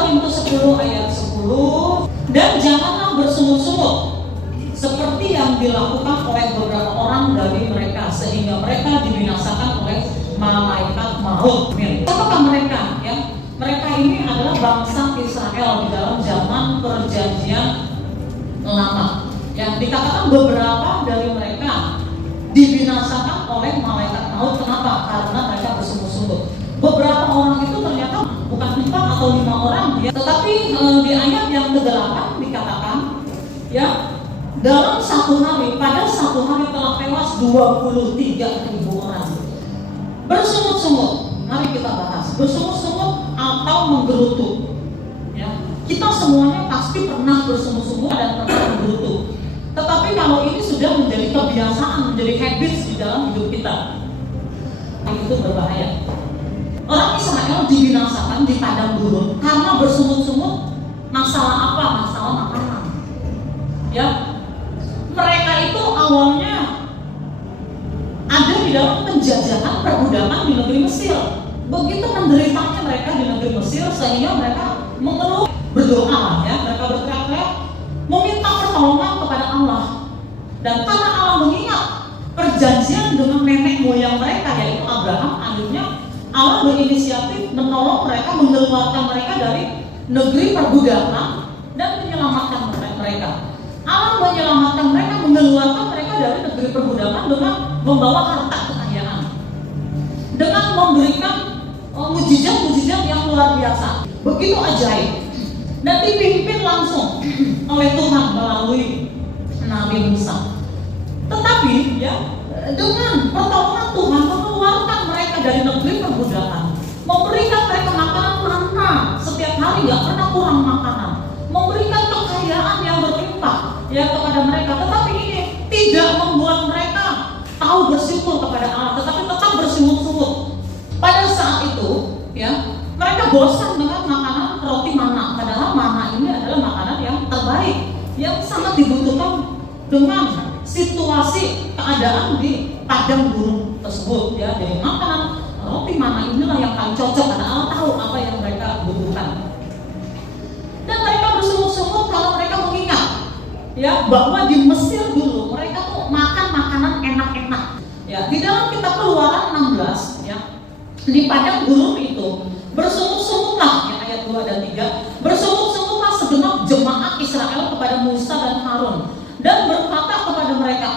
Korintus 10 ayat 10, dan janganlah bersungut-sungut seperti yang dilakukan oleh beberapa orang dari mereka, sehingga mereka dibinasakan oleh malaikat maut. Siapakah mereka? Ya, mereka ini adalah bangsa Israel di dalam zaman perjanjian lama. Ya, dikatakan beberapa dari mereka dibinasakan oleh malaikat maut. Kenapa? Karena mereka bersungut-sungut. Beberapa orang itu ternyata bukan 4 atau 5 orang, ya. Tetapi di ayat yang ke-8 dikatakan, ya, dalam satu hari, pada satu hari telah tewas 23.000 orang. Bersungut-sungut, mari kita bahas. Bersungut-sungut atau menggerutu. Ya, kita semuanya pasti pernah bersungut-sungut dan pernah menggerutu. Tetapi kalau ini sudah menjadi kebiasaan, menjadi habits di dalam hidup kita, itu berbahaya. Orang Israel dibinasakan di padang gurun karena bersungut-sungut. Masalah apa? Masalah makanan. Ya, mereka itu awalnya ada di dalam penjajahan perbudakan di negeri Mesir. Begitu menderitanya mereka di negeri Mesir, sehingga mereka mengeluh, berdoa, ya, mereka berteriak-teriak, meminta pertolongan kepada Allah. Dan karena Allah mengingat perjanjian dengan nenek moyang mereka, yaitu Abraham, akhirnya Allah berinisiatif menolong mereka, mengeluarkan mereka dari negeri perbudakan dan menyelamatkan mereka. Allah menyelamatkan mereka, mengeluarkan mereka dari negeri perbudakan dengan membawa harta kekayaan, dengan memberikan mujizat-mujizat yang luar biasa, begitu ajaib, dan dipimpin langsung oleh Tuhan melalui Nabi Musa. Tetapi, ya, dengan pertolongan Tuhan mengeluarkan mereka dari negeri perbudakan, memberikan mereka makanan manna setiap hari, nggak pernah kurang makanan, memberikan kekayaan yang berlimpah, ya, kepada mereka. Tetapi ini tidak membuat mereka tahu bersyukur kepada Allah, tetapi tetap bersungut-sungut. Pada saat itu, ya, mereka bosan dengan makanan roti mana, padahal mana ini adalah makanan yang terbaik, yang sangat dibutuhkan dengan situasi keadaan di padang gurun tersebut, ya. Jadi makanan roti mana inilah yang paling cocok karena Allah tahu apa yang mereka butuhkan. Dan mereka bersungut-sungut kalau mereka mengingat, ya, bahwa di Mesir dulu mereka tuh makan makanan enak-enak. Ya, di dalam kitab Keluaran 16, ya, di padang gurun itu bersungut-sungutlah, ya, ayat 2 dan 3, bersungut-sungutlah segenap jemaat Israel kepada Musa dan Harun, dan berkata kepada mereka,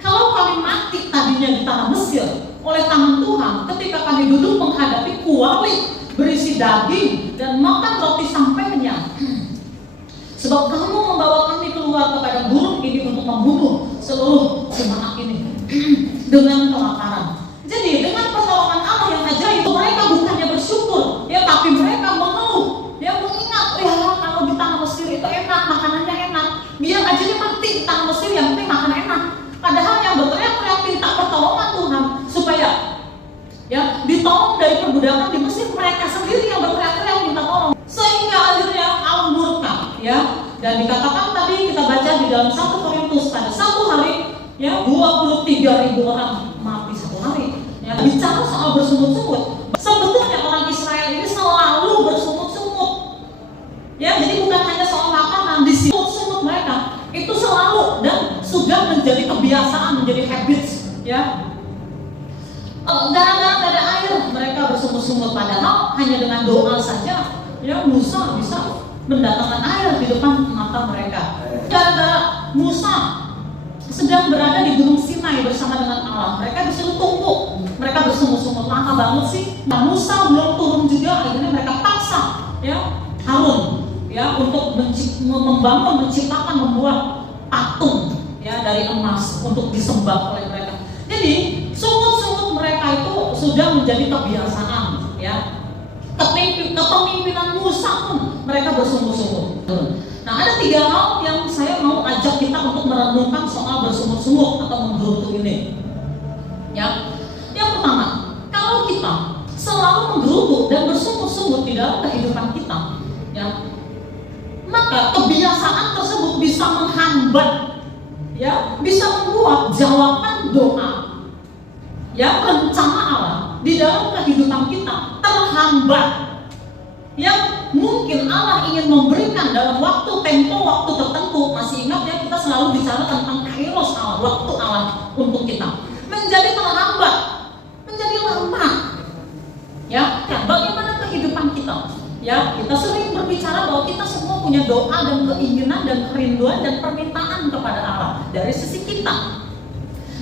kalau kami mati tadinya di tanah Mesir oleh tangan Tuhan, ketika kami duduk menghadapi kuali berisi daging dan makan roti sampai kenyang. Sebab kamu membawa kami keluar kepada gurun ini untuk membunuh seluruh jemaat ini dengan kelaparan. Jadi dengan pertolongan Allah yang ajaib, mereka bukannya bersyukur, ya, tapi mereka mengeluh, ya, mengingat, ya, kalau di tanah Mesir itu enak, makanannya enak, biar aja dia mati di tanah Mesir, yang penting makan enak. Padahal yang berteriak-teriak minta pertolongan Tuhan supaya, ya, ditolong dari perbudakan di Mesir, mereka sendiri yang berteriak-teriak minta tolong, sehingga akhirnya Allah murka, ya. Dan dikatakan tadi kita baca di dalam 1 Korintus, pada satu hari, ya, 23.000 orang mati satu hari. Ya, bicara soal bersungut-sungut, sebetulnya orang Israel ini selalu bersungut-sungut, ya. Jadi bukan hanya soal makanan, disungut-sungut mereka itu selalu dan sudah menjadi kebiasaan, menjadi habits, ya. Gara-gara ada air mereka bersungut-sungut, padahal hanya dengan doa saja, ya, Musa bisa mendatangkan air di depan mata mereka. Gara-gara Musa sedang berada di Gunung Sinai bersama dengan Allah, mereka disuruh tunggu, mereka bersungut-sungut, lama banget sih. Nah, Musa belum turun juga, akhirnya mereka paksa, ya, Harun, ya, untuk membangun, menciptakan, membuat patung, ya, dari emas untuk disembah oleh mereka. Jadi sungut-sungut mereka itu sudah menjadi kebiasaan, ya. Kepemimpinan Musa pun mereka bersungut-sungut. Nah, ada 3 hal yang saya mau ajak kita untuk merenungkan soal bersungut-sungut atau menggerutu ini, ya. Yang pertama, kalau kita selalu menggerutu dan bersungut-sungut di dalam kehidupan kita, ya, maka kebiasaan tersebut bisa menghambat, ya, bisa membuat jawaban doa, ya, rencana Allah di dalam kehidupan kita terhambat, yang mungkin Allah ingin memberikan dalam waktu tempo waktu tertentu. Masih ingat ya, kita selalu bicara tentang kairos Allah, waktu Allah untuk kita. Menjadi terlambat, menjadi lama. Ya, bagaimana kehidupan kita? Ya, kita sering berbicara bahwa kita semua punya doa dan keinginan dan kerinduan dan permintaan kepada Allah dari sisi kita.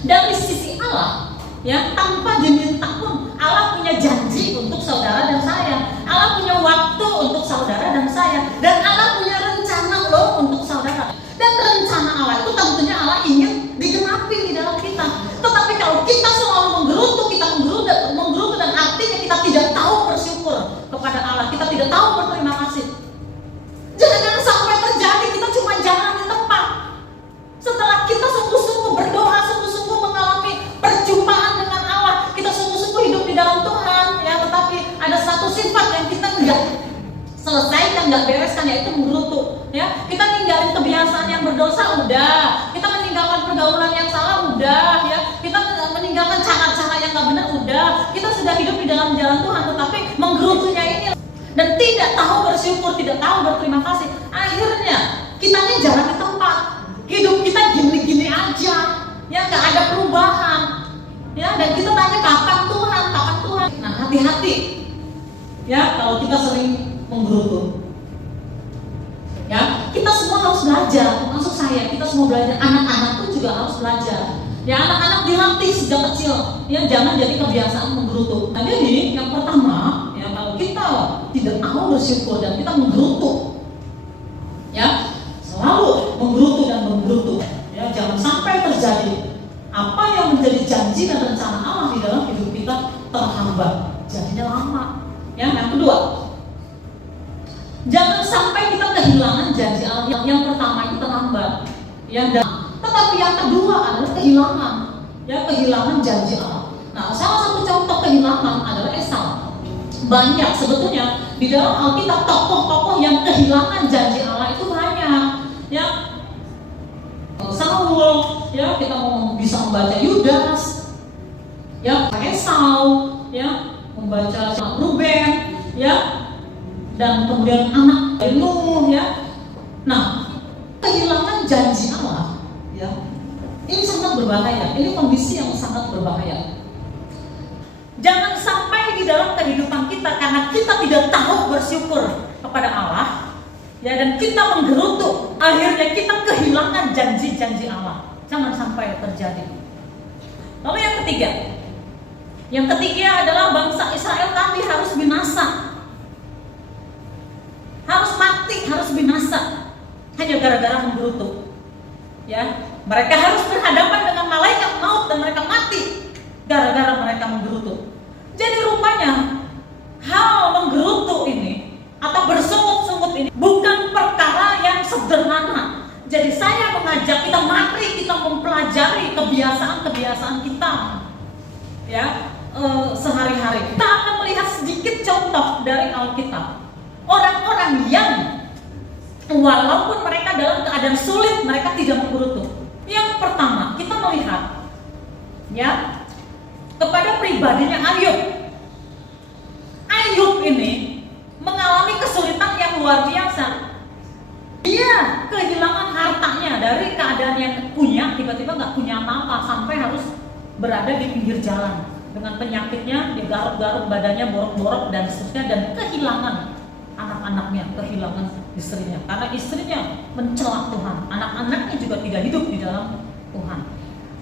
Dari sisi Allah, ya, tanpa diminta pun Allah punya janji untuk saudara dan saya. Allah punya waktu untuk saudara dan saya, dan Allah punya rencana loh untuk saudara. Dan rencana Allah itu tentunya Allah ingin digenapi di dalam kita. Tetapi kalau kita selalu menggerutu, dan artinya kita tidak tahu bersyukur kepada Allah, kita tidak tahu berterima kasih. Jangan sampai terjadi kita cuma jalan di tempat. Setelah kita sungguh-sungguh berdoa, sungguh-sungguh mengalami perjumpaan dengan Allah, kita sungguh-sungguh hidup di dalam Tuhan, ya, tetapi ada satu sifat yang kita enggak selesaikan, enggak bereskan, yaitu menggerutu. Ya, kita ninggalin kebiasaan yang berdosa, udah. Kita meninggalkan pergaulan yang salah, udah. Ya, kita meninggalkan cara-cara yang nggak benar, udah. Kita sudah hidup di dalam jalan Tuhan, tetapi menggerutunya ini dan tidak tahu bersyukur, tidak tahu berterima kasih. Akhirnya kita ini jalan di tempat. Hidup kita gini-gini aja, ya, nggak ada perubahan. Ya, dan kita tanya kapan Tuhan, kapan Tuhan. Nah, hati-hati. Ya, kalau kita sering menggerutu. Ya, kita semua harus belajar, termasuk saya, kita semua belajar, anak-anak pun juga harus belajar. Ya, anak-anak dilatih sejak kecil, ya, jangan jadi kebiasaan menggerutu. Nah, jadi yang pertama, ya, kalau kita tidak tahu bersyukur dan kita menggerutu, ya, selalu menggerutu dan menggerutu, ya, jangan sampai terjadi apa yang menjadi janji dan rencana Allah di dalam hidup kita terhambat, jadinya lama. Ya, yang kedua, jangan sampai kita kehilangan janji Allah. Yang pertama itu terlambat, ya, tetapi yang kedua adalah kehilangan, ya, kehilangan janji Allah. Nah, salah satu contoh kehilangan adalah Esau. Banyak sebetulnya di dalam Alkitab tokoh-tokoh yang kehilangan janji Allah itu banyak, ya. Saul, ya, kita mau bisa membaca Yudas, ya, Esau, ya, membaca Ruben, ya, dan kemudian anak Nuh, ya. Nah, kehilangan janji Allah, ya, ini sangat berbahaya. Ini kondisi yang sangat berbahaya. Jangan sampai di dalam kehidupan kita karena kita tidak tahu bersyukur kepada Allah, ya, dan kita menggerutu, akhirnya kita kehilangan janji-janji Allah. Jangan sampai terjadi. Lalu yang ketiga adalah bangsa Israel tadi harus binasa. Harus mati, harus binasa hanya gara-gara menggerutu. Ya, mereka harus berhadapan dengan malaikat maut dan mereka mati gara-gara mereka menggerutu. Jadi rupanya hal menggerutu ini atau bersungut-sungut ini bukan perkara yang sederhana. Jadi saya mengajak kita, mari kita mempelajari kebiasaan-kebiasaan kita, ya, sehari-hari. Kita akan melihat sedikit contoh dari Alkitab. Orang-orang yang walaupun mereka dalam keadaan sulit, mereka tidak menggerutu. Yang pertama, kita melihat, ya, kepada pribadinya Ayub. Ayub ini mengalami kesulitan yang luar biasa. Dia kehilangan hartanya dari keadaan yang punya, tiba-tiba nggak punya apa-apa sampai harus berada di pinggir jalan dengan penyakitnya, dia garuk-garuk badannya, borok-borok dan seterusnya, dan kehilangan anak-anaknya, kehilangan istrinya karena istrinya mencela Tuhan, anak-anaknya juga tidak hidup di dalam Tuhan.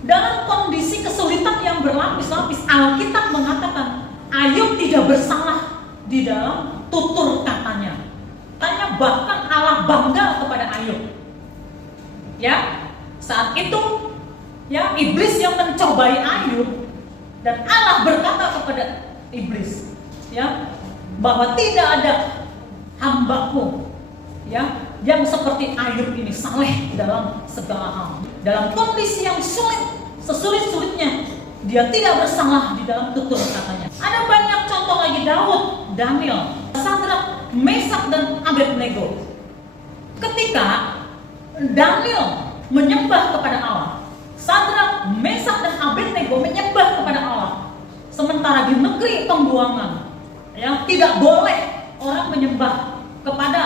Dalam kondisi kesulitan yang berlapis-lapis, Alkitab mengatakan Ayub tidak bersalah di dalam tutur katanya. Bahkan Allah bangga kepada Ayub. Ya, saat itu, ya, iblis yang mencobai Ayub dan Allah berkata kepada iblis, ya, bahwa tidak ada hambaku, ya, yang seperti Ayub ini saleh dalam segala hal. Dalam kondisi yang sulit, sesulit-sulitnya, dia tidak bersalah di dalam tutur katanya. Ada banyak contoh lagi, Daud, Daniel, Sadrak, Mesak, dan Abednego. Ketika Daniel menyembah kepada Allah, Sadrak, Mesak, dan Abednego menyembah kepada Allah. Sementara di negeri pembuangan, ya, tidak boleh orang menyembah kepada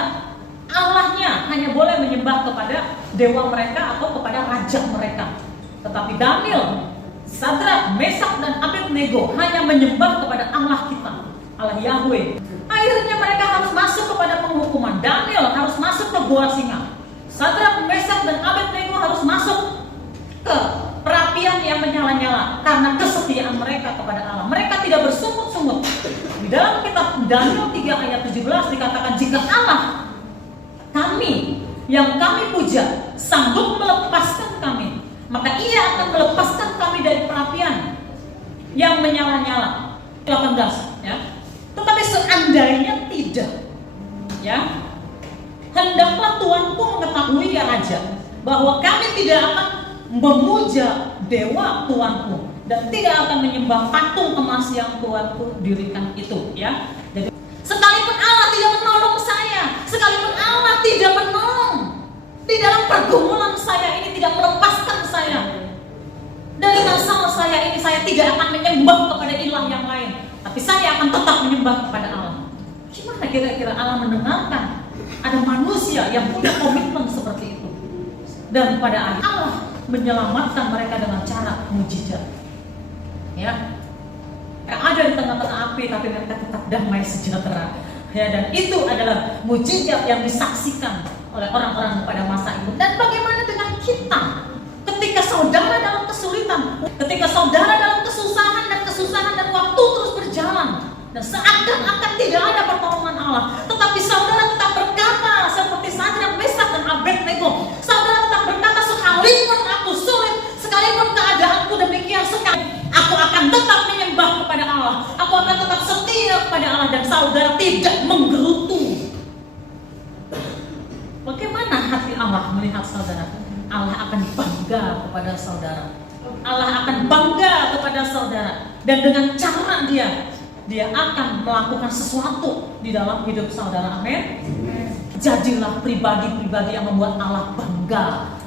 Allahnya, hanya boleh menyembah kepada dewa mereka atau kepada raja mereka. Tetapi Daniel, Sadrak, Mesak, dan Abednego hanya menyembah kepada Allah kita, Allah Yahweh. Akhirnya mereka harus masuk kepada penghukuman. Daniel harus masuk ke gua singa. Sadrak, Mesak, dan Abednego harus masuk ke perapian yang menyala-nyala karena kesetiaan mereka kepada Allah. Mereka tidak bersungut-sungut. Di dalam kitab Daniel 3 ayat 17 dikatakan, jika Allah kami yang kami puja sanggup melepaskan kami, maka Ia akan melepaskan kami dari perapian yang menyala-nyala. 18 ya. Tetapi seandainya tidak, ya, hendaklah Tuanku mengetahui ya Raja, bahwa kami tidak akan memuja dewa Tuanku dan tidak akan menyembah patung emas yang Tuanku dirikan itu, ya. Jadi sekalipun Allah tidak menolong saya, sekalipun Allah tidak menolong di dalam pergumulan saya ini, tidak melepaskan saya dari masalah saya ini, saya tidak akan menyembah kepada ilah yang lain, tapi saya akan tetap menyembah kepada Allah. Gimana kira-kira Allah mendengarkan ada manusia yang punya komitmen seperti itu? Dan pada akhirnya Allah menyelamatkan mereka dengan cara mujizat. Ya, mereka ada di tengah-tengah api, tapi mereka tetap damai sejahtera. Ya, dan itu adalah mujizat yang disaksikan oleh orang-orang pada masa itu. Dan bagaimana dengan kita? Ketika saudara dalam kesulitan, ketika saudara dalam kesusahan dan waktu terus berjalan, dan seakan-akan tidak ada pertolongan Allah, tetapi saudara tetap berkata seperti Sadrak, Mesak, dan Abednego. Saudara tetap berkata, sekalipun aku sulit, sekalipun keadaanku demikian sekali, aku akan tetap menyembah kepada Allah, aku akan tetap setia kepada Allah, dan saudara tidak menggerutu. Bagaimana hati Allah melihat saudara? Allah akan bangga kepada saudara. Allah akan bangga kepada saudara, dan dengan cara dia akan melakukan sesuatu di dalam hidup saudara. Amin. Jadilah pribadi-pribadi yang membuat Allah bangga